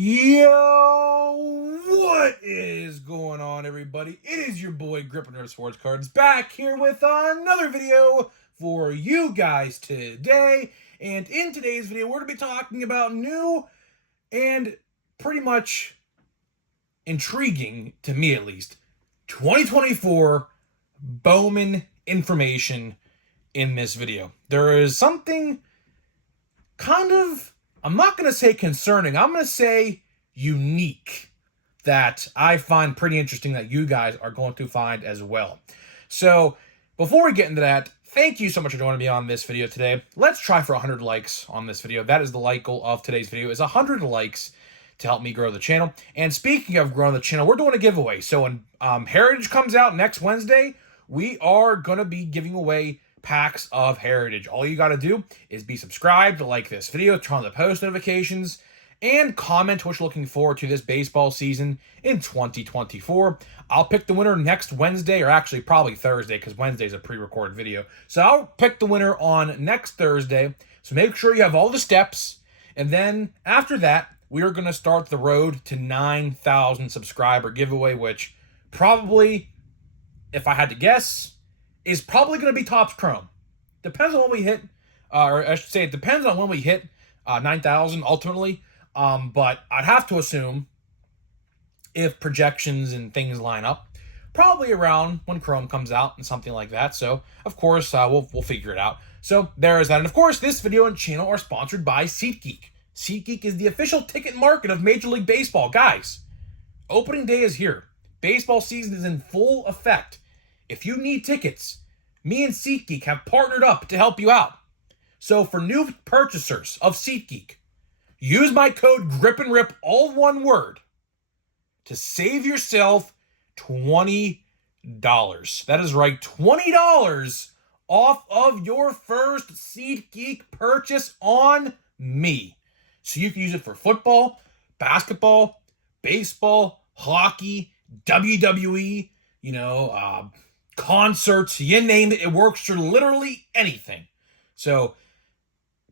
Yo, what is going on, everybody? It is your boy Gripper Sports Cards back here with another video for you guys today. And in today's video, we're going to be talking about new and pretty much intriguing, to me at least, 2024 Bowman information in this video. There is something kind of, I'm not going to say concerning, I'm going to say unique, that I find pretty interesting that you guys are going to find as well. So before we get into that, thank you so much for joining me on this video today. Let's try for 100 likes on this video. That is the like goal of today's video, is 100 likes to help me grow the channel. And speaking of growing the channel, we're doing a giveaway. So when Heritage comes out next Wednesday, we are going to be giving away packs of Heritage. All you got to do is be subscribed, like this video, turn on the post notifications, and comment what you're looking forward to this baseball season in 2024. I'll pick the winner next Wednesday, or actually probably Thursday, because Wednesday's a pre-recorded video. So I'll pick the winner on next Thursday. So make sure you have all the steps. And then after that, we are going to start the road to 9,000 subscriber giveaway, which probably, if I had to guess, is probably going to be Topps Chrome. Depends on when we hit, or I should say it depends on when we hit 9,000 ultimately. But I'd have to assume, if projections and things line up, probably around when Chrome comes out and something like that. So, of course, we'll figure it out. So, there is that. And, of course, this video and channel are sponsored by SeatGeek. SeatGeek is the official ticket market of Major League Baseball. Guys, opening day is here. Baseball season is in full effect. If you need tickets, me and SeatGeek have partnered up to help you out. So for new purchasers of SeatGeek, use my code GRIPANDRIP, all one word, to save yourself $20. That is right, $20 off of your first SeatGeek purchase on me. So you can use it for football, basketball, baseball, hockey, WWE, concerts, you name it. It works for literally anything. So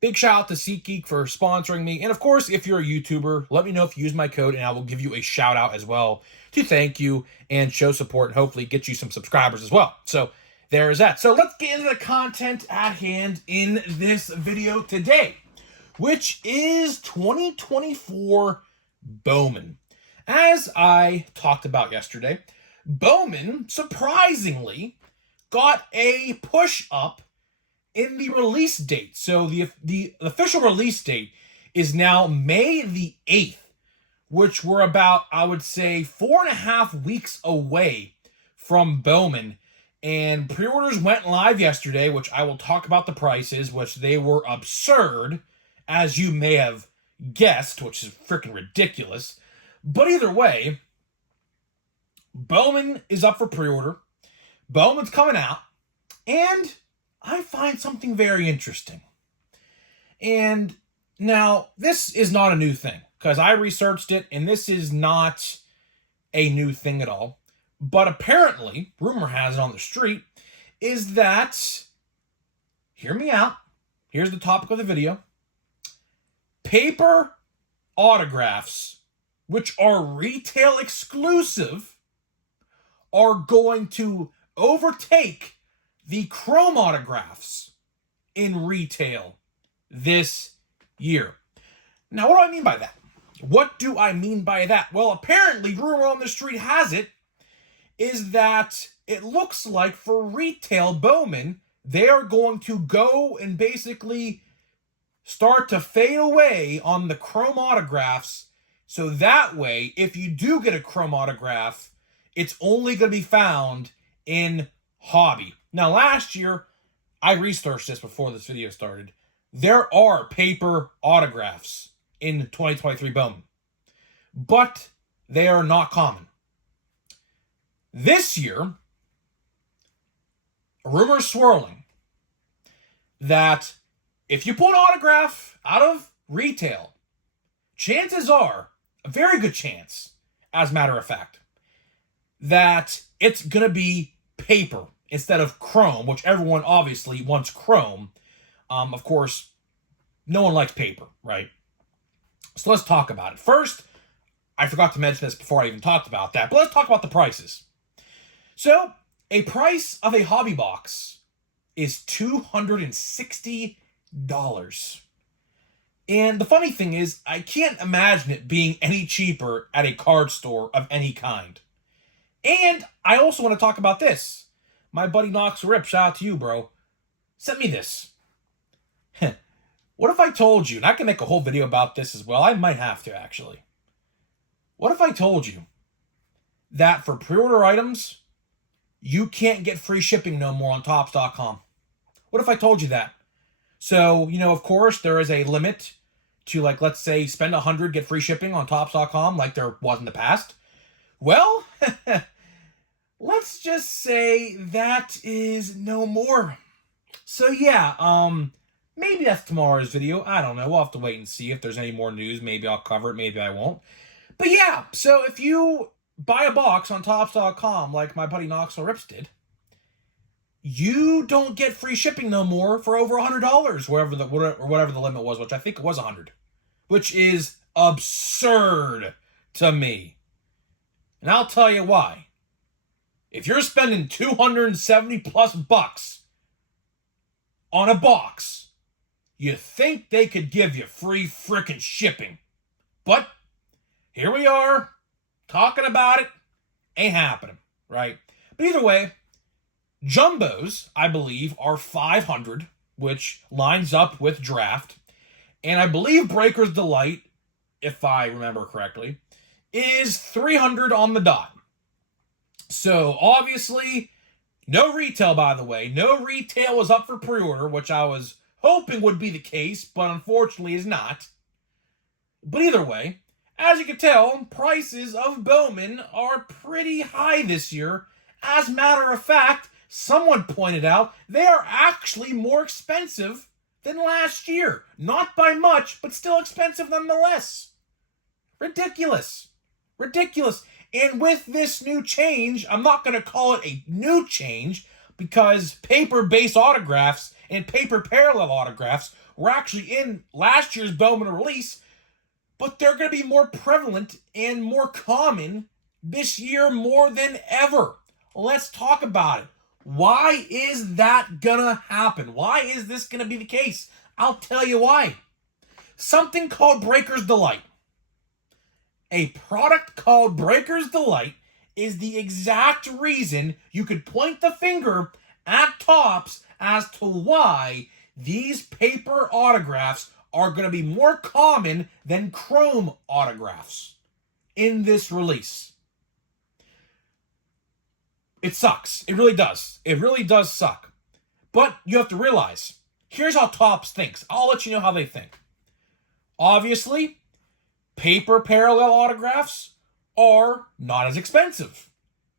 big shout out to SeatGeek for sponsoring me. And of course, if you're a YouTuber, let me know if you use my code and I will give you a shout out as well to thank you and show support and hopefully get you some subscribers as well. So there's that. So let's get into the content at hand in this video today, which is 2024 Bowman. As I talked about yesterday, Bowman surprisingly got a push up in the release date. So the official release date is now May the 8th, which we're about, I would say, 4.5 weeks away from Bowman. And pre-orders went live yesterday, which I will talk about the prices, which they were absurd, as you may have guessed, which is freaking ridiculous. But either way, Bowman is up for pre-order. Bowman's coming out, and I find something very interesting. And now, this is not a new thing, because I researched it, and this is not a new thing at all. But apparently, rumor has it on the street, is that, hear me out, here's the topic of the video, paper autographs, which are retail exclusive, are going to overtake the Chrome autographs in retail this year. Now, what do I mean by that? What do I mean by that? Well, apparently, rumor on the street has it, is that it looks like for retail Bowman, they are going to go and basically start to fade away on the Chrome autographs. So that way, if you do get a Chrome autograph, it's only going to be found in hobby. Now, last year, I researched this before this video started. There are paper autographs in 2023 Bowman, but they are not common. This year, rumors swirling that if you pull an autograph out of retail, chances are, a very good chance, as a matter of fact, that it's going to be paper instead of Chrome, which everyone obviously wants Chrome. Of course, no one likes paper, right? So let's talk about it. First, I forgot to mention this before I even talked about that, but let's talk about the prices. So, a price of a hobby box is $260. And the funny thing is, I can't imagine it being any cheaper at a card store of any kind. And I also want to talk about this. My buddy Knox Rip, shout out to you, bro, sent me this. What if I told you, and I can make a whole video about this as well, I might have to actually. What if I told you that for pre-order items, you can't get free shipping no more on Topps.com? What if I told you that? So, of course, there is a limit to, like, let's say, spend $100, get free shipping on Topps.com like there was in the past. Well, let's just say that is no more. So, yeah, maybe that's tomorrow's video. I don't know. We'll have to wait and see if there's any more news. Maybe I'll cover it. Maybe I won't. But, yeah, so if you buy a box on Topps.com like my buddy Knox Rips did, you don't get free shipping no more for over $100, whatever the limit was, which I think it was $100, which is absurd to me. And I'll tell you why. If you're spending 270 plus bucks on a box, you think they could give you free frickin' shipping. But here we are, talking about it, ain't happening, right? But either way, Jumbos, I believe, are $500, which lines up with draft. And I believe Breaker's Delight, if I remember correctly, is $300 on the dot. So, obviously, no retail, by the way. No retail was up for pre-order, which I was hoping would be the case, but unfortunately is not. But either way, as you can tell, prices of Bowman are pretty high this year. As a matter of fact, someone pointed out they are actually more expensive than last year. Not by much, but still expensive nonetheless. Ridiculous. Ridiculous. And with this new change, I'm not going to call it a new change because paper-based autographs and paper parallel autographs were actually in last year's Bowman release, but they're going to be more prevalent and more common this year more than ever. Let's talk about it. Why is that gonna happen? Why is this gonna be the case? I'll tell you why. Something called Breaker's Delight. A product called Breaker's Delight is the exact reason you could point the finger at Topps as to why these paper autographs are going to be more common than chrome autographs in this release. It sucks. It really does. It really does suck. But you have to realize, here's how Topps thinks. I'll let you know how they think. Obviously, paper parallel autographs are not as expensive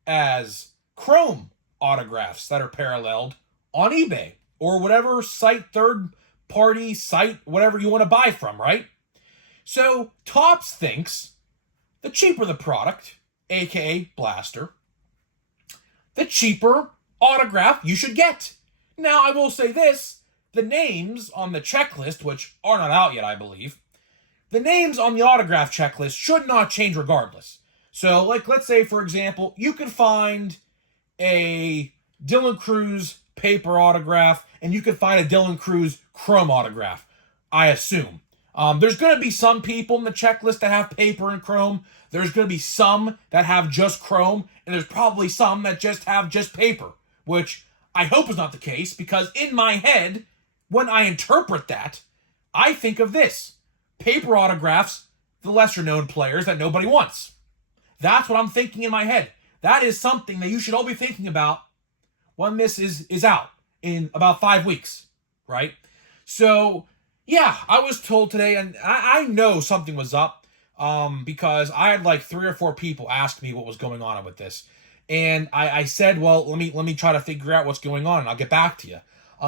as chrome autographs that are paralleled on eBay or whatever site, third-party site, whatever you want to buy from, right? So Topps thinks the cheaper the product, aka Blaster, the cheaper autograph you should get. Now, I will say this, the names on the checklist, which are not out yet, I believe, the names on the autograph checklist should not change regardless. So, like, let's say, for example, you could find a Dylan Cruz paper autograph, and you could find a Dylan Cruz chrome autograph, I assume. There's going to be some people in the checklist that have paper and chrome. There's going to be some that have just chrome, and there's probably some that just have just paper, which I hope is not the case, because in my head, when I interpret that, I think of this. Paper autographs, the lesser-known players that nobody wants. That's what I'm thinking in my head. That is something that you should all be thinking about when this is out in about 5 weeks, right? So, yeah, I was told today, and I know something was up, because I had like 3 or 4 people ask me what was going on with this. And I said, well, let me try to figure out what's going on, and I'll get back to you.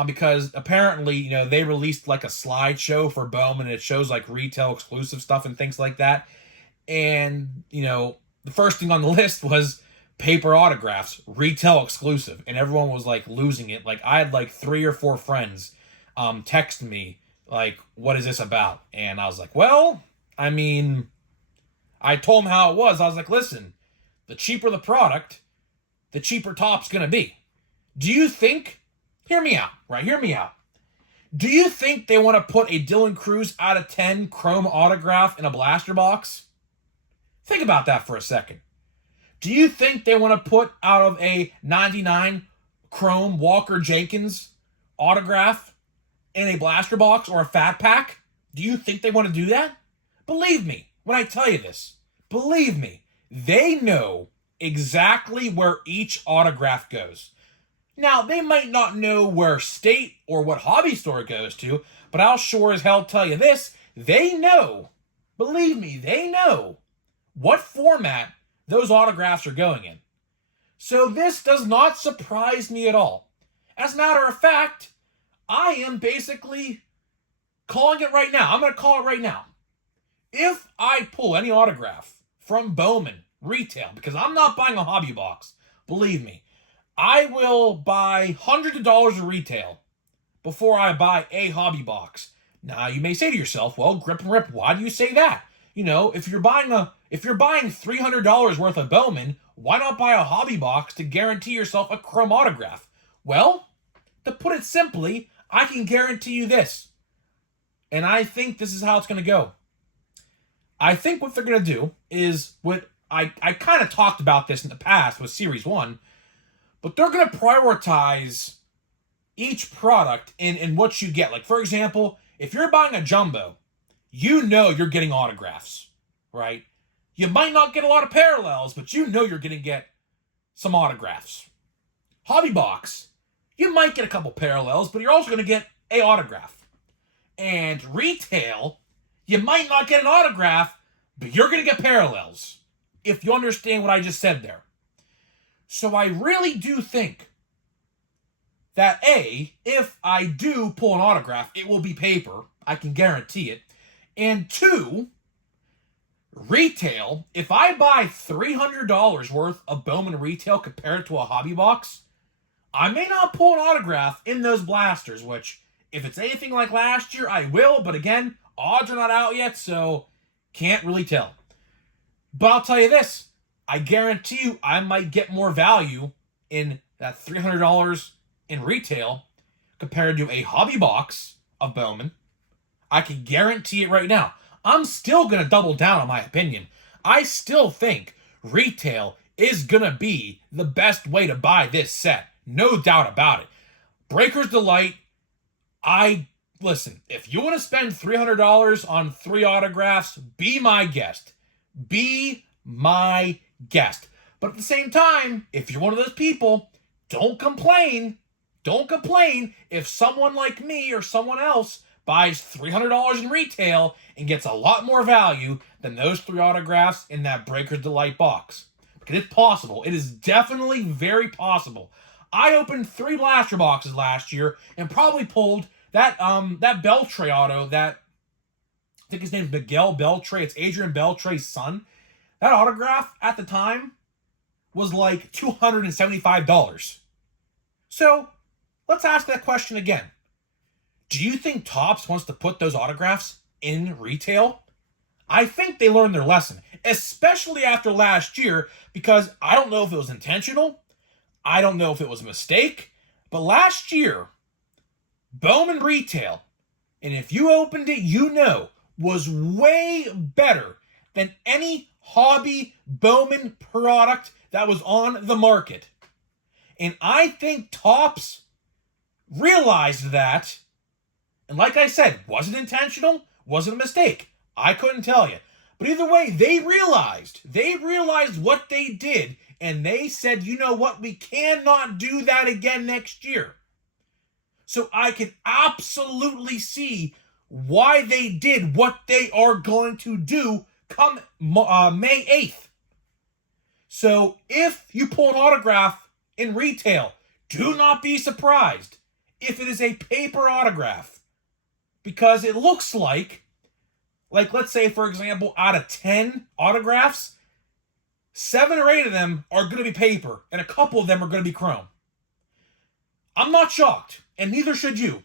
Because apparently, they released like a slideshow for Bowman, and it shows like retail exclusive stuff and things like that. And, the first thing on the list was paper autographs, retail exclusive. And everyone was like losing it. Like, I had like 3 or 4 friends text me, like, what is this about? And I was like, well, I mean, I told him how it was. I was like, listen, the cheaper the product, the cheaper Topps going to be. Do you think, hear me out, right? Hear me out. Do you think they want to put a Dylan Cruz out of 10 chrome autograph in a blaster box? Think about that for a second. Do you think they want to put out of a 99 chrome Walker Jenkins autograph in a blaster box or a fat pack? Do you think they want to do that? Believe me when I tell you this. Believe me, they know exactly where each autograph goes. Now, they might not know where State or what hobby store it goes to, but I'll sure as hell tell you this. They know, believe me, they know what format those autographs are going in. So this does not surprise me at all. As a matter of fact, I am basically calling it right now. I'm going to call it right now. If I pull any autograph from Bowman retail, because I'm not buying a hobby box, believe me, I will buy hundreds of dollars of retail before I buy a hobby box. Now, you may say to yourself, well, Grip and Rip, why do you say that? You know, if you're buying $300 worth of Bowman, why not buy a hobby box to guarantee yourself a chrome autograph? Well, to put it simply, I can guarantee you this. And I think this is how it's going to go. I think what they're going to do is what I kind of talked about this in the past with Series 1, but they're going to prioritize each product in what you get. Like, for example, if you're buying a jumbo, you know you're getting autographs, right? You might not get a lot of parallels, but you know you're going to get some autographs. Hobby box, you might get a couple parallels, but you're also going to get a autograph. And retail, you might not get an autograph, but you're going to get parallels, if you understand what I just said there. So I really do think that A, if I do pull an autograph, it will be paper. I can guarantee it. And 2, retail, if I buy $300 worth of Bowman retail compared to a hobby box, I may not pull an autograph in those blasters, which, if it's anything like last year, I will. But again, odds are not out yet, so can't really tell. But I'll tell you this. I guarantee you I might get more value in that $300 in retail compared to a hobby box of Bowman. I can guarantee it right now. I'm still going to double down on my opinion. I still think retail is going to be the best way to buy this set. No doubt about it. Breaker's Delight, listen, if you want to spend $300 on 3 autographs, be my guest. Be my guest. But at the same time, if you're one of those people, don't complain. Don't complain if someone like me or someone else buys $300 in retail and gets a lot more value than those 3 autographs in that Breaker's Delight box. Because it's possible. It is definitely very possible. I opened 3 blaster boxes last year and probably pulled that Beltre auto that, I think his name is Miguel Beltre. It's Adrian Beltre's son. That autograph at the time was like $275. So, let's ask that question again. Do you think Topps wants to put those autographs in retail? I think they learned their lesson, especially after last year, because I don't know if it was intentional. I don't know if it was a mistake. But last year, Bowman retail, and if you opened it, you know, was way better than any hobby Bowman product that was on the market. And I think Topps realized that, and like I said, wasn't intentional, wasn't a mistake. I couldn't tell you. But either way, they realized what they did, and they said, you know what, we cannot do that again next year. So I can absolutely see why they did what they are going to do come May 8th. So if you pull an autograph in retail, do not be surprised if it is a paper autograph. Because it looks like let's say, for example, out of 10 autographs, 7 or 8 of them are going to be paper, and a couple of them are going to be chrome. I'm not shocked, and neither should you.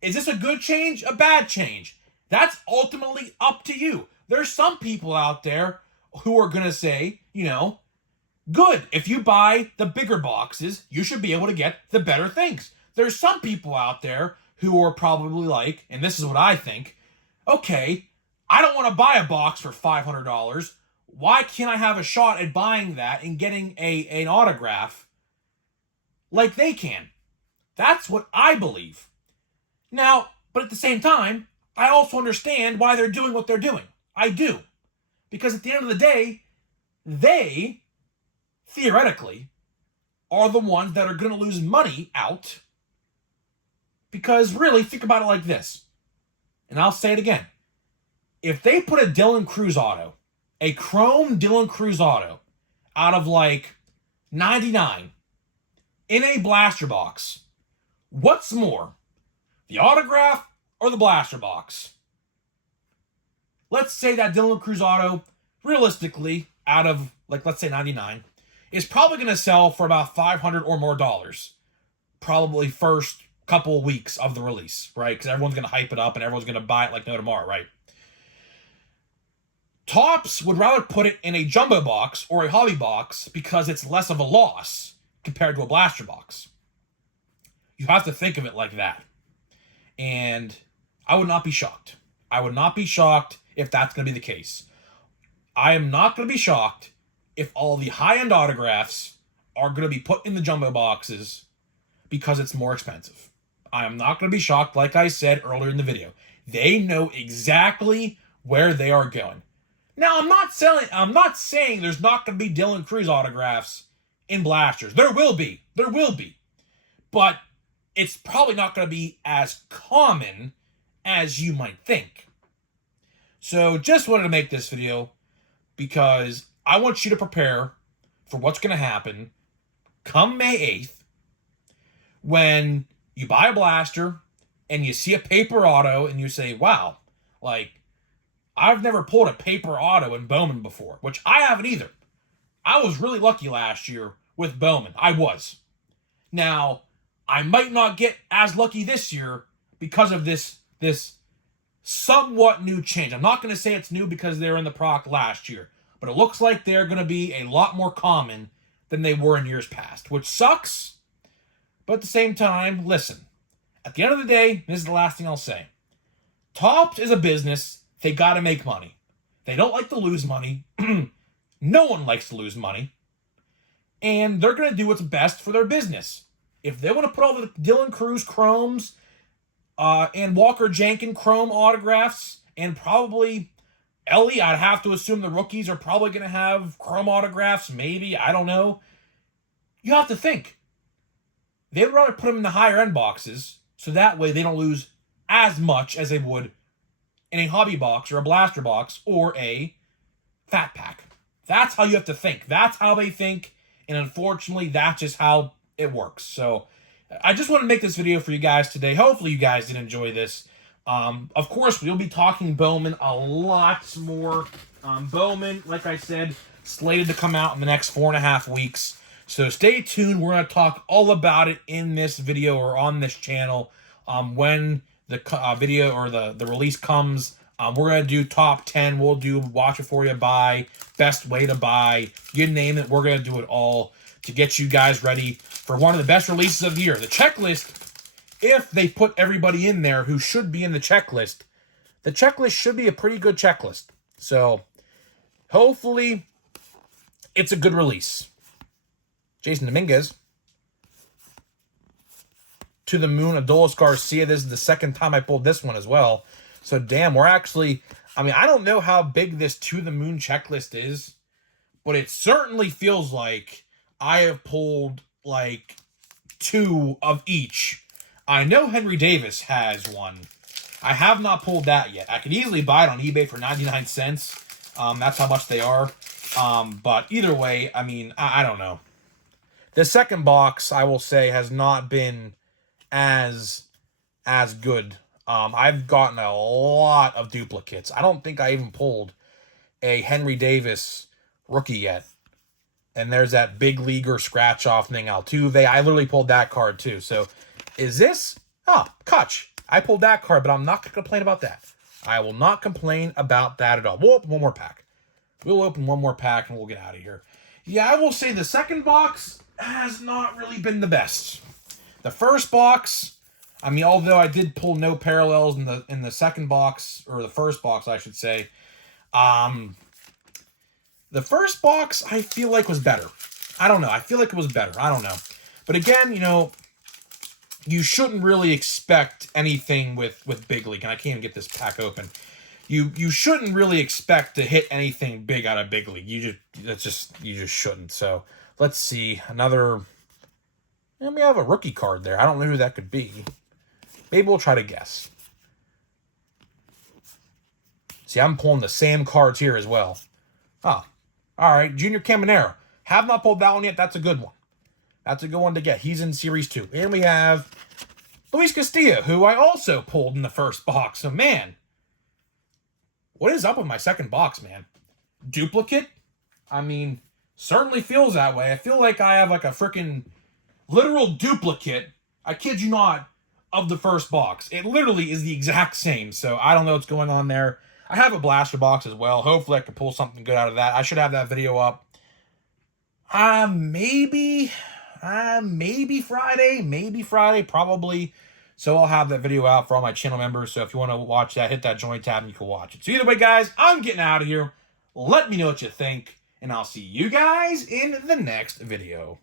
Is this a good change? A bad change? That's ultimately up to you. There's some people out there, who are going to say, you know, good, if you buy the bigger boxes, you should be able to get the better things. There's some people out there who are probably like, and this is what I think, okay, I don't want to buy a box for $500. Why can't I have a shot at buying that and getting an autograph like they can? That's what I believe. Now, but at the same time, I also understand why they're doing what they're doing. I do. Because at the end of the day, they, theoretically, are the ones that are going to lose money out. Because really, think about it like this. And I'll say it again. If they put a Dylan Cruz auto, a chrome Dylan Cruz auto, out of like 99 in a blaster box, what's more, the autograph or the blaster box? Let's say that Dylan Cruz auto, realistically, out of, like, let's say 99, is probably going to sell for about $500 or more. Probably first couple of weeks of the release, right? Because everyone's going to hype it up and everyone's going to buy it like no tomorrow, right? Topps would rather put it in a jumbo box or a hobby box because it's less of a loss compared to a blaster box. You have to think of it like that. And I would not be shocked. I would not be shocked if that's going to be the case. I am not going to be shocked if all the high-end autographs are going to be put in the jumbo boxes because it's more expensive. I am not going to be shocked, like I said earlier in the video. They know exactly where they are going. Now, I'm not saying there's not going to be Dylan Cruz autographs in blasters. There will be. There will be. But it's probably not going to be as common as you might think. So just wanted to make this video because I want you to prepare for what's going to happen come May 8th when you buy a blaster and you see a paper auto and you say, wow, like, I've never pulled a paper auto in Bowman before, which I haven't either. I was really lucky last year with Bowman. I was. Now, I might not get as lucky this year because of this somewhat new change. I'm not going to say it's new because they were in the product last year, but it looks like they're going to be a lot more common than they were in years past, which sucks. But at the same time, listen, at the end of the day, this is the last thing I'll say. Topps is a business. They got to make money. They don't like to lose money. No one likes to lose money. And they're going to do what's best for their business. If they want to put all the Dylan Cruz chromes and Walker Jenkins chrome autographs, and probably Ellie, I'd have to assume the rookies are probably going to have chrome autographs, maybe, I don't know. You have to think. They'd rather put them in the higher end boxes, so that way they don't lose as much as they would in a hobby box or a blaster box or a fat pack. That's how you have to think. That's how they think, and unfortunately, that's just how it works. So I just want to make this video for you guys today. Hopefully you guys did enjoy this. Of course, we'll be talking Bowman a lot more. Bowman, like I said, slated to come out in the next 4.5 weeks. So stay tuned. We're going to talk all about it in this video or on this channel when the video or the release comes. We're going to do top 10. We'll do watch before you buy, best way to buy. You name it, we're going to do it all to get you guys ready for one of the best releases of the year. The checklist, if they put everybody in there who should be in the checklist should be a pretty good checklist. So hopefully it's a good release. Jason Dominguez. To the Moon, Adolis Garcia. This is the second time I pulled this one as well. So, damn, we're actually... I mean, I don't know how big this To the Moon checklist is, but it certainly feels like I have pulled, like, 2 of each. I know Henry Davis has one. I have not pulled that yet. I could easily buy it on eBay for 99 cents. That's how much they are. But either way, I mean, I don't know. The second box, I will say, has not been as good. I've gotten a lot of duplicates. I don't think I even pulled a Henry Davis rookie yet. And there's that big leaguer scratch-off thing, Altuve. I literally pulled that card too. So, is this... Oh, Kutch. I pulled that card, but I'm not going to complain about that. I will not complain about that at all. Whoop, one more pack. We'll open one more pack and we'll get out of here. Yeah, I will say the second box has not really been the best. The first box, I mean, although I did pull no parallels in the second box, or the first box, I should say, the first box I feel like was better. I don't know. I feel like it was better. I don't know. But again, you know, you shouldn't really expect anything with Big League, and I can't even get this pack open. You shouldn't really expect to hit anything big out of Big League. You just shouldn't. So let's see another. Let me have a rookie card there. I don't know who that could be. Maybe we'll try to guess. See, I'm pulling the same cards here as well. Oh, all right. Junior Caminero. Have not pulled that one yet. That's a good one. That's a good one to get. He's in Series 2. And we have Luis Castillo, who I also pulled in the first box. So, man, what is up with my second box, man? Duplicate? I mean, certainly feels that way. I feel like I have like a freaking literal duplicate, I kid you not, of the first box. It literally is the exact same. So, I don't know what's going on there. I have a blaster box as well. Hopefully, I can pull something good out of that. I should have that video up. Maybe Friday, probably. So I'll have that video out for all my channel members. So if you want to watch that, hit that join tab and you can watch it. So either way, guys, I'm getting out of here. Let me know what you think, and I'll see you guys in the next video.